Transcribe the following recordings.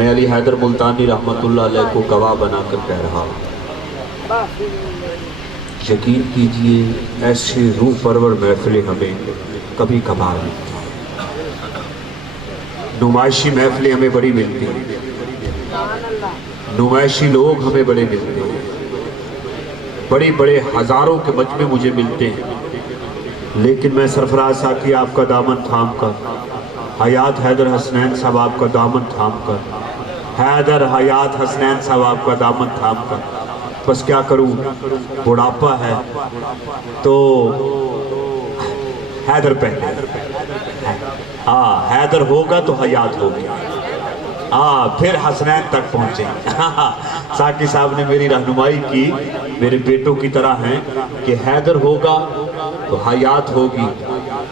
میں علی حیدر ملتانی رحمتہ اللہ علیہ کو گواہ بنا کر کہہ رہا ہوں، یقین کیجئے ایسی روح پرور محفلیں ہمیں کبھی کبھار ملتی ہیں، نمائشی محفلیں ہمیں بڑی ملتی ہیں، نمائشی لوگ ہمیں بڑے ملتے ہیں، بڑے بڑے ہزاروں کے مجمع مجھے ملتے ہیں، لیکن میں سرفراز ساقی آپ کا دامن تھام کر، حیات حیدر حسنین صاحب آپ کا دامن تھام کر، حیدر حیات حسنین صاحب آپ کا دامن تھام کر، بس کیا کروں، بڑھاپا ہے تو حیدر پہلے، حیدر ہوگا تو حیات ہوگی، پھر حسنین تک پہنچے۔ ساقی صاحب نے میری رہنمائی کی، میرے بیٹوں کی طرح ہیں کہ حیدر ہوگا تو حیات ہوگی،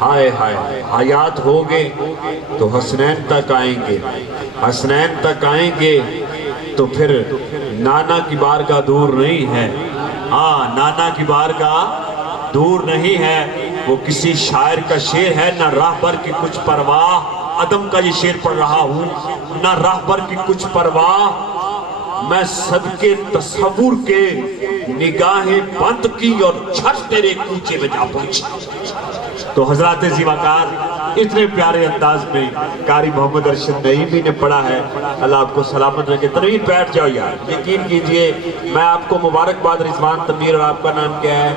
ہائے ہائے حیات ہوگے تو حسنین تک آئیں گے، حسنین تک آئیں گے تو پھر نانا کی بارگاہ دور نہیں ہے، نانا کی بارگاہ دور نہیں ہے۔ وہ کسی شاعر کا شعر ہے، نہ راہبر کی کچھ پرواہ، عدم کا یہ شعر پڑھ رہا ہوں، نہ راہبر کی کچھ پرواہ، میں صدقے تصور کے نگاہیں بند کی اور جھٹ تیرے کوچے میں جا پہنچی۔ تو حضرات زیوکار اتنے پیارے انداز میں قاری محمد ارشد نعیمی نے پڑھا ہے، اللہ آپ کو سلامت رکھے۔ تنویر بیٹھ جاؤ یار، یقین کیجئے میں آپ کو مبارکباد رضوان تنویر، اور آپ کا نام کیا ہے؟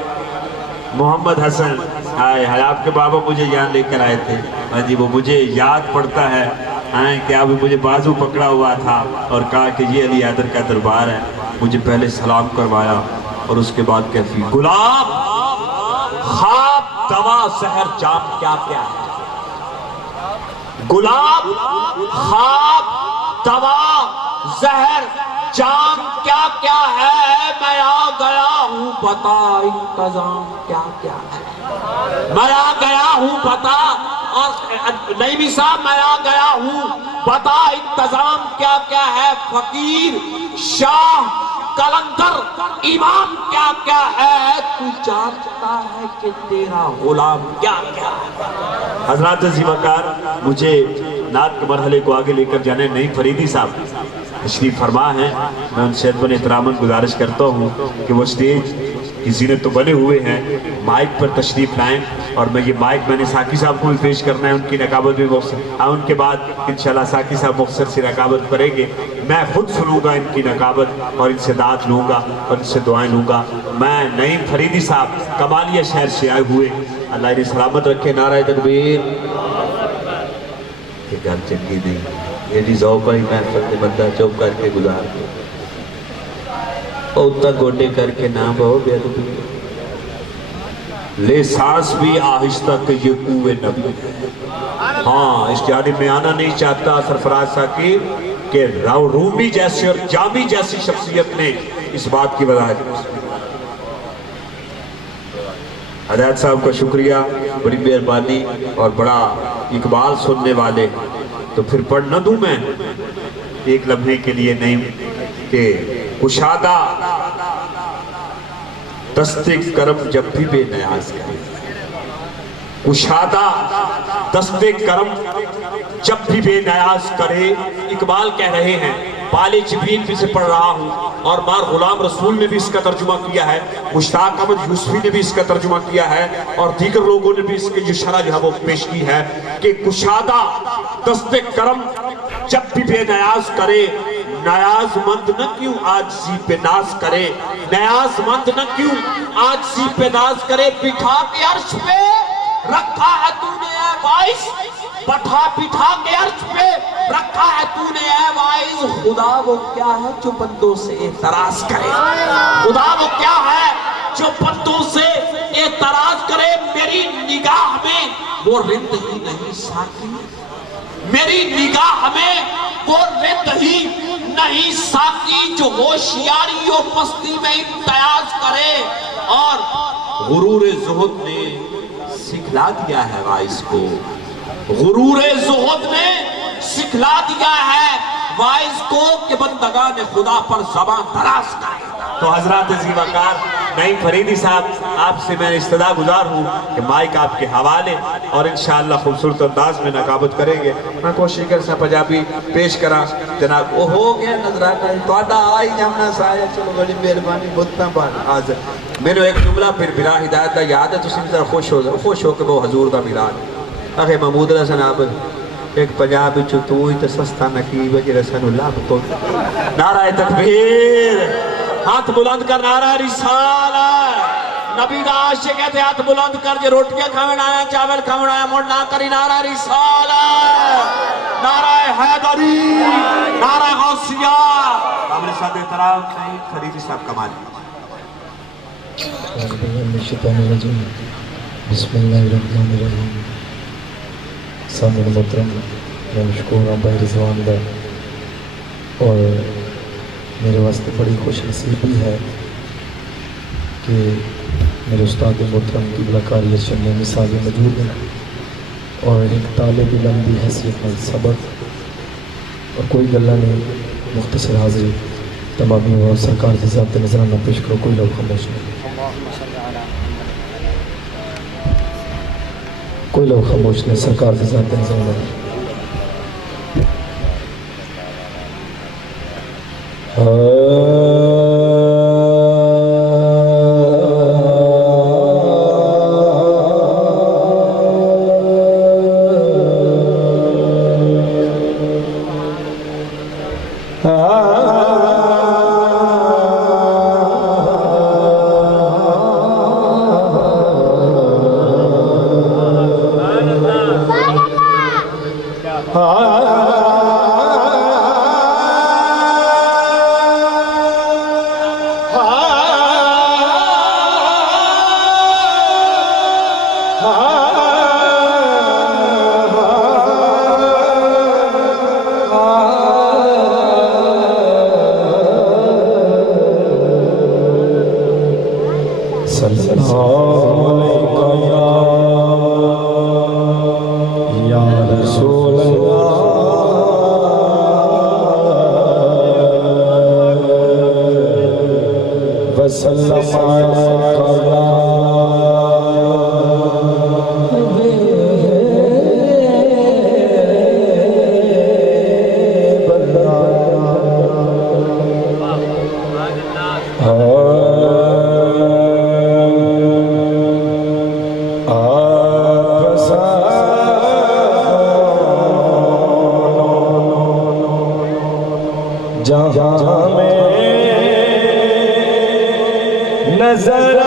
محمد حسن۔ آپ کے بابا مجھے یہاں لے کر آئے تھے، جی وہ مجھے یاد پڑتا ہے کہ ابھی مجھے بازو پکڑا ہوا تھا اور کہا کہ یہ علی حیدر کا دربار ہے، مجھے پہلے سلام کروایا اور اس کے بعد کہتی گلاب خواب دوا زہر جام کیا کیا ہے، گلاب خواب دوا زہر جام کیا کیا ہے، میں آ گیا ہوں بتا انتظام کیا کیا ہے، میں آ گیا ہوں بتا، اور نعیمی صاحب میں آ گیا ہوں بتا انتظام کیا کیا ہے، فقیر شاہ کلندر امام کیا کیا ہے، تو جانتا ہے کہ تیرا غلام کیا کیا ہے۔ حضرات زیوکار مجھے نعت کے مرحلے کو آگے لے کر جانے نہیں فریدی صاحب تشریف فرما ہیں، میں ان سے ادب احتراماً گزارش کرتا ہوں کہ وہ سٹیج کی زینت تو بنے ہوئے ہیں، مائک پر تشریف لائیں، اور میں یہ مائک میں نے ساقی صاحب کو بھی پیش کرنا ہے، ان کی نقابت بھی مختصر، ان کے بعد انشاءاللہ ساقی صاحب مختصر سی نقابت کریں گے، میں خود سنوں گا ان کی نقابت اور ان سے داد لوں گا اور ان سے دعائیں لوں گا۔ میں نعیم فریدی صاحب کمالیہ شہر سے آئے ہوئے، اللہ انہیں سلامت رکھے، نعرہ تکبیر۔ یہ گھر چنگی نہیں، یہ جی ذوقہ ہی محفل میں بندہ چوپ کر کے گزار دے، اتنا گوٹے کر کے نہ بہو بے ادبی، لے سانس بھی آہستہ کہ یہ کوئے نبی۔ اس جانب میں آنا نہیں چاہتا سرفراز ساقی کہ رومی جیسے اور جامی جیسی شخصیت نے اس بات کی وضاحت کی۔ ہدایت صاحب کا شکریہ، بڑی مہربانی اور بڑا اقبال سننے والے، تو پھر پڑھ نہ دوں میں ایک لمحے کے لیے نہیں کہ کشادہ دست کرم جب بھی بے نیاز کرے، کشادہ دست کرم جب بھی بے نیاز کرے، اقبال کہہ رہے ہیں، پالے جبرین بھی سے پڑھ رہا ہوں، اور مار غلام رسول نے بھی اس کا ترجمہ کیا ہے، مشتاق احمد یوسفی نے بھی اس کا ترجمہ کیا ہے، اور دیگر لوگوں نے بھی اس کے جو شرح جو ہے وہ پیش کی ہے کہ کشادہ دست کرم جب بھی بے نیاز کرے، نیاز مند نہ کیوں عاجزی پہ ناز کرے، نیاز مند نہ کیوں عاجزی پہ ناز کرے، بٹھا کے عرش پہ رکھا ہے تو نے اے وائس، بٹھا کے عرش پہ رکھا ہے تو نے اے وائس، خدا وہ کیا ہے جو بندوں سے اعتراض کرے، خدا وہ کیا ہے جو بندوں سے اعتراض کرے، میری نگاہ میں وہ رند ہی نہیں ساقی، میری نگاہ میں وہ رند ہی نہیں ساقی، جو ہوشیاری و مستی میں امتیاز کرے، اور غرور زہد نے سکھلا دیا ہے وائس کو، غرور زہد نے سکھلا دیا ہے وائس کو کہ بندگان خدا پر زبان دراز کرے۔ تو حضرات عزیز وقار نعیم فریدی صاحب آپ سے میں استدعا گزار ہوں کہ مائک آپ کے حوالے اور انشاءاللہ خوبصورت انداز میں نقابت کریں گے. میں کوشش کر سا پنجابی پیش کرا جناب. وہ ہو گیا نظرانہ توڑا آئی جامنا سایا چلو بڑی مہربانی بہتنا بات حاضر. میں نے ایک جملہ پھر بلا ہدایت دا یاد ہے تو سنتر خوش ہو کہ وہ حضور دا میلاد اخی محمود رسن آپ ایک پنجابی چتوئی تو سستا نقیب جی رسن اللہ بکو. نعرہ تکبیر ہاتھ بلند کر. نعرہ رسالہ نبی دا عاشق کہتے ہاتھ بلند کر. جے روٹیاں کھاویں آیا چاول کھاویں آیا مڑ نہ کری. نعرہ رسالہ نعرہ حیدری نعرہ غوثیہ. قابل صاحب احترام سعید فریدی صاحب کمال. بسم اللہ الرحمن الرحیم. سامنے محترم میں مشکور ہوں بھائی رضوان دا اور میرے واسطے بڑی خوش نصیبی ہے کہ میرے استاد محترم کی بلاکاری ارشد مثالی موجود ہیں اور ایک طالب علم بھی حیثیت میں سبق اور کوئی گلہ نہیں. مختصر حاضری تمامی اور سرکار کی ذات نظرانہ پیش کرو. کوئی لوگ خاموش نہیں. کوئی لوگ خاموش نہیں. سرکار کی ذات نظرانہ جہاں میں نظر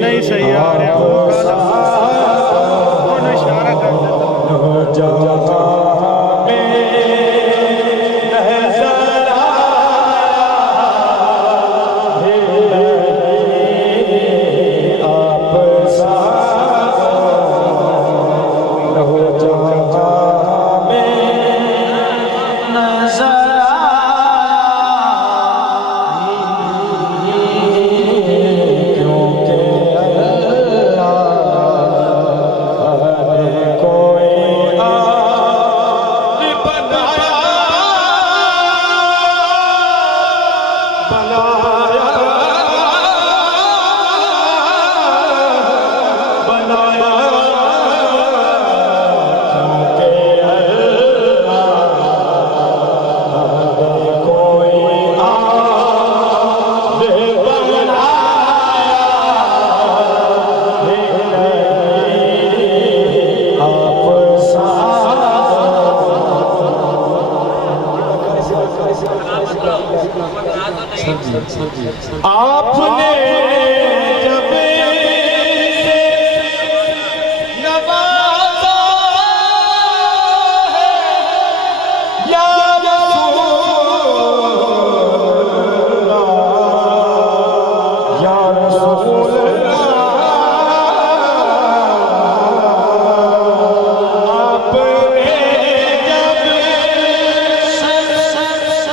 نہیں صحیح آ رہا ہوگا اشارہ کر دیتا آپ نے جب سے نوازا ہے یا رسول اللہ یا رسول اللہ آپ نے جب نوازا